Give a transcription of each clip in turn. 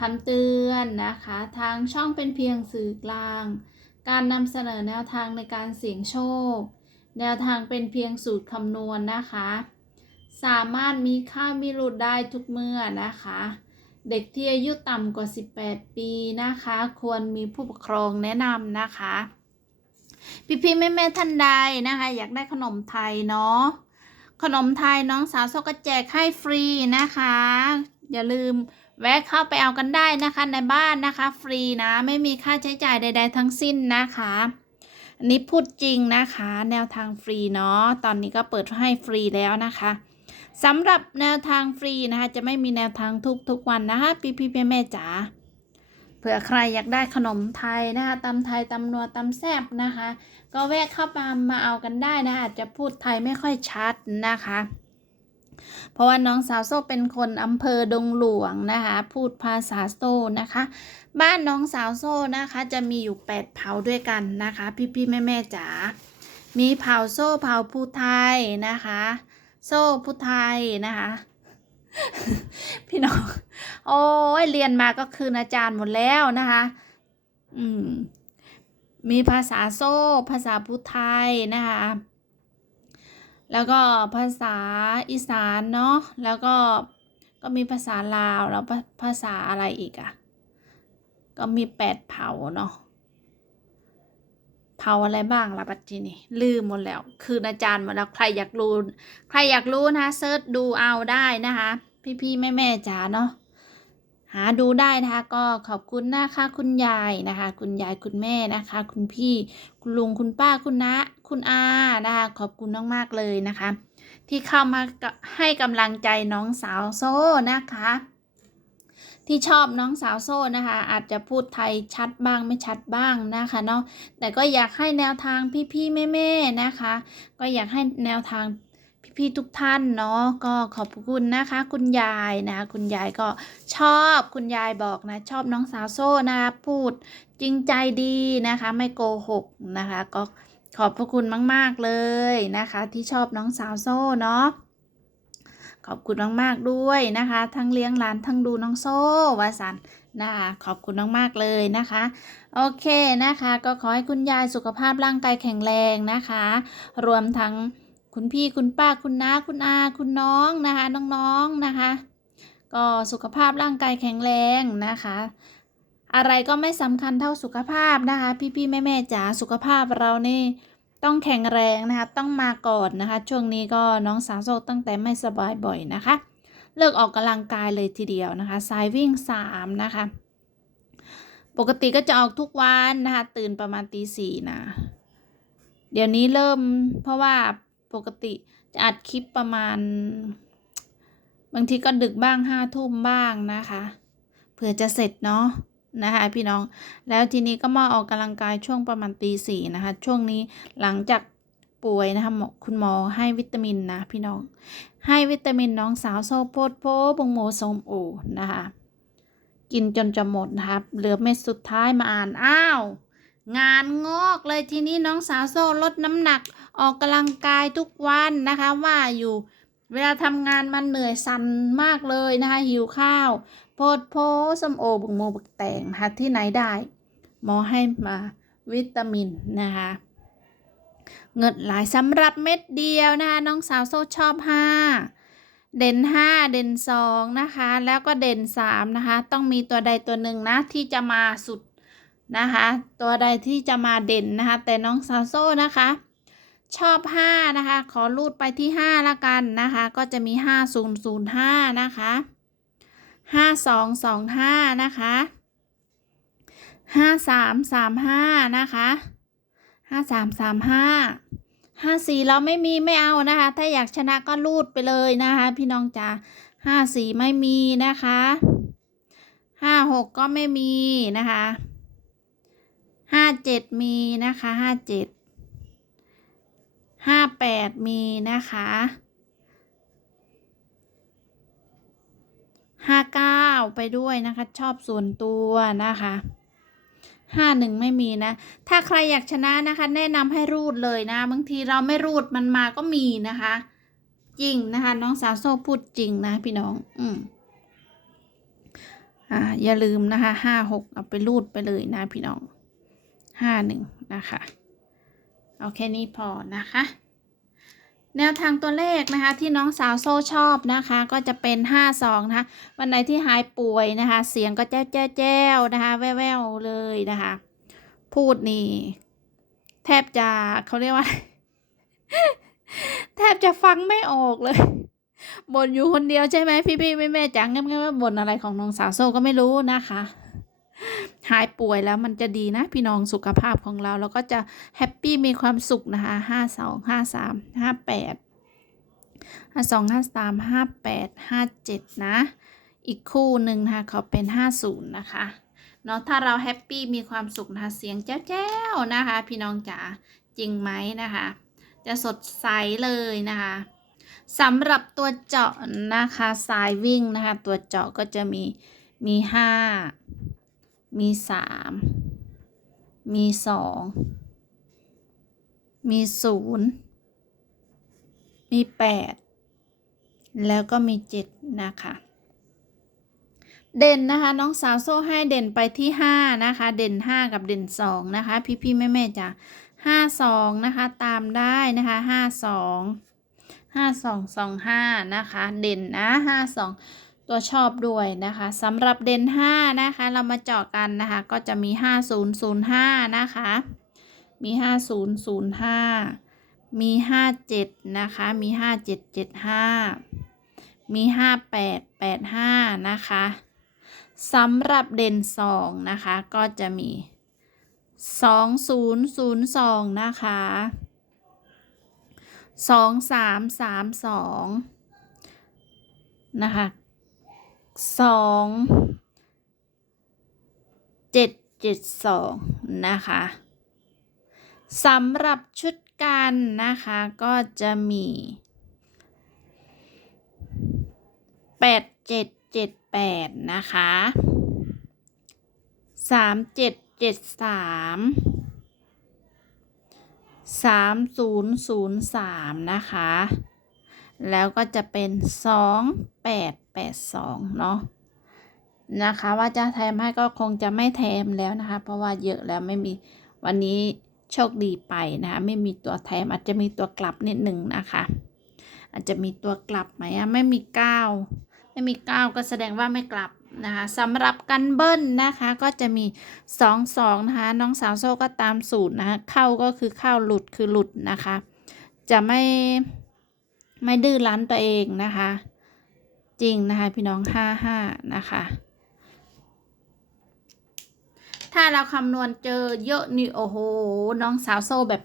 คำเตือนนะคะ ทางช่องเป็นเพียงสื่อกลาง การนำเสนอแนวทางในการเสี่ยงโชค แนวทางเป็นเพียงสูตรคำนวณนะคะ สามารถมีค่ามีหลุดได้ทุกเมื่อนะคะ เด็กที่อายุต่ำกว่า 18 ปีนะคะ ควรมีผู้ปกครองแนะนำนะคะ พี่พี่ๆแม่แม่ๆท่านใดนะคะ อยากได้ขนมไทยเนาะขนมไทยน้องสาวโซก็แจกให้ฟรีนะคะ อย่าลืมแวะเข้าไปเอากันได้นะคะในบ้านนะคะ ฟรีนะไม่มีค่าใช้จ่ายใด ๆ ทั้งสิ้นนะคะอันนี้พูดจริงนะคะ แนวทางฟรีเนาะตอนนี้ก็เปิดให้ฟรีแล้วนะคะสำหรับแนวทางฟรีนะคะ จะไม่มีแนวทางทุกทุกๆวันนะคะพี่พี่ๆแม่ๆจ๋าเผื่อใครอยากได้ขนมไทยนะคะตำไทยตำนัวตำแซบนะคะ ก็แวะเข้ามามาเอากันได้นะอาจจะพูดไทยไม่ค่อยชัดนะคะ เพราะว่าน้องสาวโซ่เป็นคนอำเภอดงหลวงนะคะ พูดภาษาโซ่นะคะ บ้านน้องสาวโซ่นะคะจะมีอยู่แปดเผ่าด้วยกันนะคะ พี่พี่ๆแม่แม่ๆจ๋า มีเผ่าโซ่เผ่าผู้ไทยนะคะ โซ่ผู้ไทยนะคะ พี่น้อง โอ้ยเรียนมาก็คืนอาจารย์หมดแล้วนะคะ อืม มีภาษาโซ่ ภาษาพุทไทยนะคะ แล้วก็ภาษาอีสานเนาะแล้วก็ก็มีภาษาลาวแล้วภาษาอะไรอีกอะ่ะ ก็มีแปดเผ่าเนาะเผ่าอะไรบ้างล่ะปัจจุนี่ลืมหมดแล้ว คืนอาจารย์หมดแล้วใครอยากรู้ ใครอยากรู้นะคะเซิร์ชดูเอาได้นะคะ พี่ๆแม่ๆจ๋าเนาะ หาดูได้นะคะก็ขอบคุณนะคะคุณยายนะคะ คุณยายคุณแม่นะคะ คุณพี่คุณลุงคุณป้าคุณนะคุณอานะคะ ขอบคุณมากๆเลยนะคะ ที่เข้ามาให้กำลังใจน้องสาวโซ่นะคะ ที่ชอบน้องสาวโซ่นะคะ อาจจะพูดไทยชัดบ้างไม่ชัดบ้างนะคะเนาะแต่ก็อยากให้แนวทางพี่ๆแม่ๆนะคะ ก็อยากให้แนวทาง พี่ๆทุกท่านเนาะก็ขอบคุณนะคะ คุณยายนะ คุณยายก็ชอบคุณยายบอกนะ ชอบน้องสาวโซ่นะพูดจริงใจดีนะคะ ไม่โกหกนะคะ ก็ขอบพระคุณมาก ๆ เลยนะคะ ที่ชอบน้องสาวโซ่เนาะขอบคุณมากๆด้วยนะคะ ทั้งเลี้ยงหลานทั้งดูน้องโซ่วาสันนะคะขอบคุณมากๆเลยนะคะ โอเคนะคะ ก็ขอให้คุณยายสุขภาพร่างกายแข็งแรงนะคะ รวมทั้ง คุณพี่คุณป้าคุณน้าคุณอาคุณน้องนะคะ น้องๆนะคะ ก็สุขภาพร่างกายแข็งแรงนะคะ อะไรก็ไม่สำคัญเท่าสุขภาพนะคะ พี่ๆแม่ๆจ๋าสุขภาพเรานี่ต้องแข็งแรงนะคะ ต้องมาก่อนนะคะ ช่วงนี้ก็น้องสาวโซตั้งแต่ไม่สบายบ่อยนะคะ เลิกออกกำลังกายเลยทีเดียวนะคะสายวิ่งสามนะคะ ปกติก็จะออกทุกวันนะคะ ตื่นประมาณตีสี่นะ เดี๋ยวนี้เริ่มเพราะว่า ปกติจะอัดคลิปประมาณ บางทีก็ดึกบ้างห้าทุ่มบ้างนะคะเผื่อจะเสร็จเนาะนะคะพี่น้องแล้วทีนี้ก็มาออกกำลังกายช่วงประมาณตีสี่นะคะ ช่วงนี้หลังจากป่วยนะคะหมอคุณหมอให้วิตามินนะพี่น้อง ให้วิตามินน้องสาวโซโพดโพบงโมโซมโอนะคะ กินจนจะหมดนะครับเหลือเม็ดสุดท้ายมาอ่าน อ้าว งานงอกเลยทีนี้น้องสาวโซ่ลดน้ำหนักออกกำลังกายทุกวันนะคะว่าอยู่ เวลาทำงานมันเหนื่อยสั่นมากเลยนะคะหิวข้าว โพดโพสมโอบุกโมบุกแตงหาที่ไหนได้ หมอให้มาวิตามินนะคะเงินหลายสำหรับเม็ดเดียวนะคะน้องสาวโซ่ชอบ 5 เด่น 5 เด่น 2 นะคะ แล้วก็เด่น 3 นะคะ ต้องมีตัวใดตัวหนึ่งนะ ที่จะมาสุด นะคะ ตัวใดที่จะมาเด่นนะคะ แต่น้องซาโซ่นะคะ ชอบ 5 นะคะ ขอรูดไปที่ 5 ละกันนะคะ ก็จะมี 5005 นะคะ 5225 นะคะ 5335 นะคะ 5335 54เราไม่มีไม่เอานะคะ ถ้าอยากชนะก็รูดไปเลยนะคะ พี่น้องจ๋า54ไม่มีนะคะห้าหกก็ไม่มีนะคะ ห้าเจ็ดมีนะคะห้าเจ็ดห้าแปดมีนะคะห้าเก้าไปด้วยนะคะ ชอบส่วนตัวนะคะห้าหนึ่งไม่มีนะ ถ้าใครอยากชนะนะคะ แนะนำให้รูดเลยนะ บางทีเราไม่รูดมันมาก็มีนะคะ จริงนะคะ น้องสาวโซ่พูดจริงนะพี่น้อง อืมอ่าอย่าลืมนะคะห้าหกเอาไปรูดไปเลยนะพี่น้อง ห้าหนึ่งนะคะเอาแค่นี้พอนะคะ แนวทางตัวเลขนะคะที่น้องสาวโซ่ชอบนะคะก็จะเป็นห้าสองนะคะ วันไหนที่หายป่วยนะคะ เสียงก็แจ้วแจ้วแจ้วนะคะ แว่วๆเลยนะคะ พูดนี่ แทบจะเขาเรียกว่า แทบจะฟังไม่ออกเลยบ่นอยู่คนเดียวใช่ไหมพี่พี่แม่แม่จังงั้นว่บ่นอะไรของน้องสาวโซ่ก็ไม่รู้นะคะ หายป่วยแล้วมันจะดีนะ พี่น้องสุขภาพของเราเราก็จะแฮปปี้มีความสุขนะคะห้าสองห้าสามห้าแปดสองห้าสามห้าแปดห้าเจ็ดนะ อีกคู่หนึ่งนะคะเขาเป็นห้าศูนย์นะคะเนาะถ้าเราแฮปปี้มีความสุขนะคะเสียงแจ้วๆนะคะ พี่น้องจ๋าจริงไหมนะคะ จะสดใสเลยนะคะสำหรับตัวเจาะนะคะสายวิ่งนะคะ ตัวเจาะก็จะมีมีห้า มีสามมีสองมีศูนย์มีแปดแล้วก็มีเจ็ดนะคะ เด่นนะคะน้องสาวโซ่ให้เด่นไปที่ห้านะคะ เด่นห้ากับเด่นสองนะคะ พี่พี่แม่แม่จ้ะห้าสองนะคะตามได้นะคะห้าสองห้าสองสองห้านะคะ เด่นนะห้าสอง ตัวชอบด้วยนะคะสำหรับเด่นห้านะคะ เรามาเจาะกันนะคะ ก็จะมีห้าศูนย์ศูนย์ห้านะคะ มีห้าศูนย์ศูนย์ห้ามีห้าเจ็ดนะคะ มีห้าเจ็ดเจ็ดห้ามีห้าแปดแปดห้านะคะสำหรับเด่นสองนะคะ ก็จะมีสองศูนย์ศูนย์สองนะคะสองสามสามสองนะคะ สองเจ็ดเจ็ดสองนะคะสำหรับชุดกันนะคะก็จะมีแปดเจ็ดเจ็ดแปดนะคะสามเจ็ดเจ็ดสามสามศูนย์ศูนย์สามนะคะ แล้วก็จะเป็นสองแปด แปดสองเนาะนะคะว่าจะแถมให้ก็คงจะไม่แถมแล้วนะคะ เพราะว่าเยอะแล้วไม่มีวันนี้โชคดีไปนะคะไม่มีตัวแถมอาจจะมีตัวกลับนิดหนึ่งนะคะ อาจจะมีตัวกลับไหมอะไม่มีเก้าไม่มีเก้าก็แสดงว่าไม่กลับนะคะสำหรับกันเบิ้ลนะคะก็จะมีสองสองนะคะน้องสาวโซ่ก็ตามสูตรนะคะเข้าก็คือเข้าหลุดคือหลุดนะคะ จะไม่ไม่ดื้อรั้นตัวเองนะคะ จริงนะคะ พี่น้องห้าห้านะคะ ถ้าเราคำนวณเจอเยอะนี่โอ้โห น้องสาวโซ่แบบ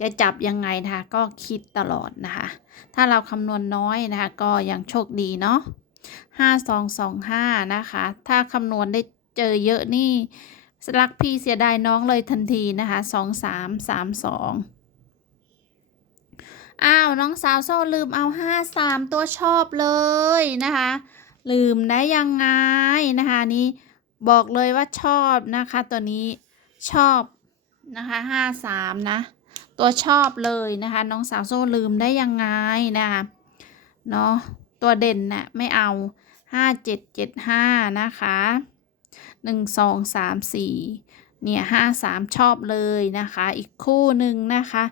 จะจับยังไงนะคะ ก็คิดตลอดนะคะ ถ้าเราคำนวณน้อยนะคะ ก็ยังโชคดีเนาะห้าสองสองห้านะคะ ถ้าคำนวณได้เจอเยอะนี่รักพี่เสียดายน้องเลยทันทีนะคะสองสามสามสอง อ้าวน้องสาวโซ่ลืมเอาห้าสามตัวชอบเลยนะคะ ลืมได้ยังไงนะคะนี่บอกเลยว่าชอบนะคะตัวนี้ชอบนะคะห้าสามนะ ตัวชอบเลยนะคะ น้องสาวโซ่ลืมได้ยังไงนะคะเนาะตัวเด่นน่ะไม่เอาห้าเจ็ดเจ็ดห้านะคะหนึ่งสองสามสี่เนี่ยห้าสามชอบเลยนะคะ อีกคู่หนึ่งนะคะ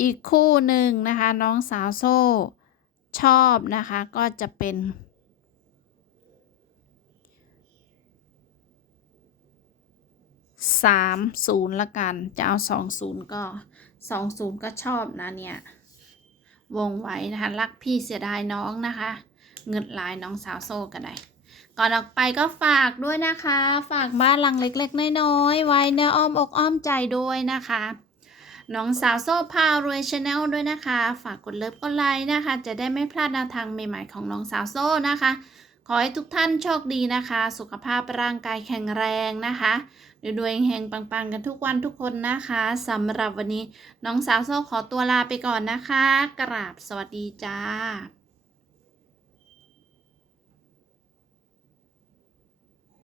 อีกคู่หนึ่งนะคะน้องสาวโซ่ ชอบนะคะก็จะเป็น สามศูนย์ละกัน จะเอาสองศูนย์ก็สองศูนย์ก็ชอบนะเนี่ย วงไว้นะคะ รักพี่เสียดายน้องนะคะ เงินลายน้องสาวโซ่กันได้ก่อนออกไปก็ฝากด้วยนะคะ ฝากบ้านหลังเล็ก ๆ น้อยๆไว้เนื้ออ้อมอกอ้อมใจด้วยนะคะ น้องสาวโซ่พารวยชาแนลด้วยนะคะ ฝากกดเลิฟกดไลค์นะคะ จะได้ไม่พลาดแนวทางใหม่ๆของน้องสาวโซ่นะคะ ขอให้ทุกท่านโชคดีนะคะ สุขภาพร่างกายแข็งแรงนะคะดวยแห่งปังๆ กันทุกวันทุกคนนะคะสำหรับวันนี้น้องสาวโซ่ขอตัวลาไปก่อนนะคะ กราบสวัสดีจ้า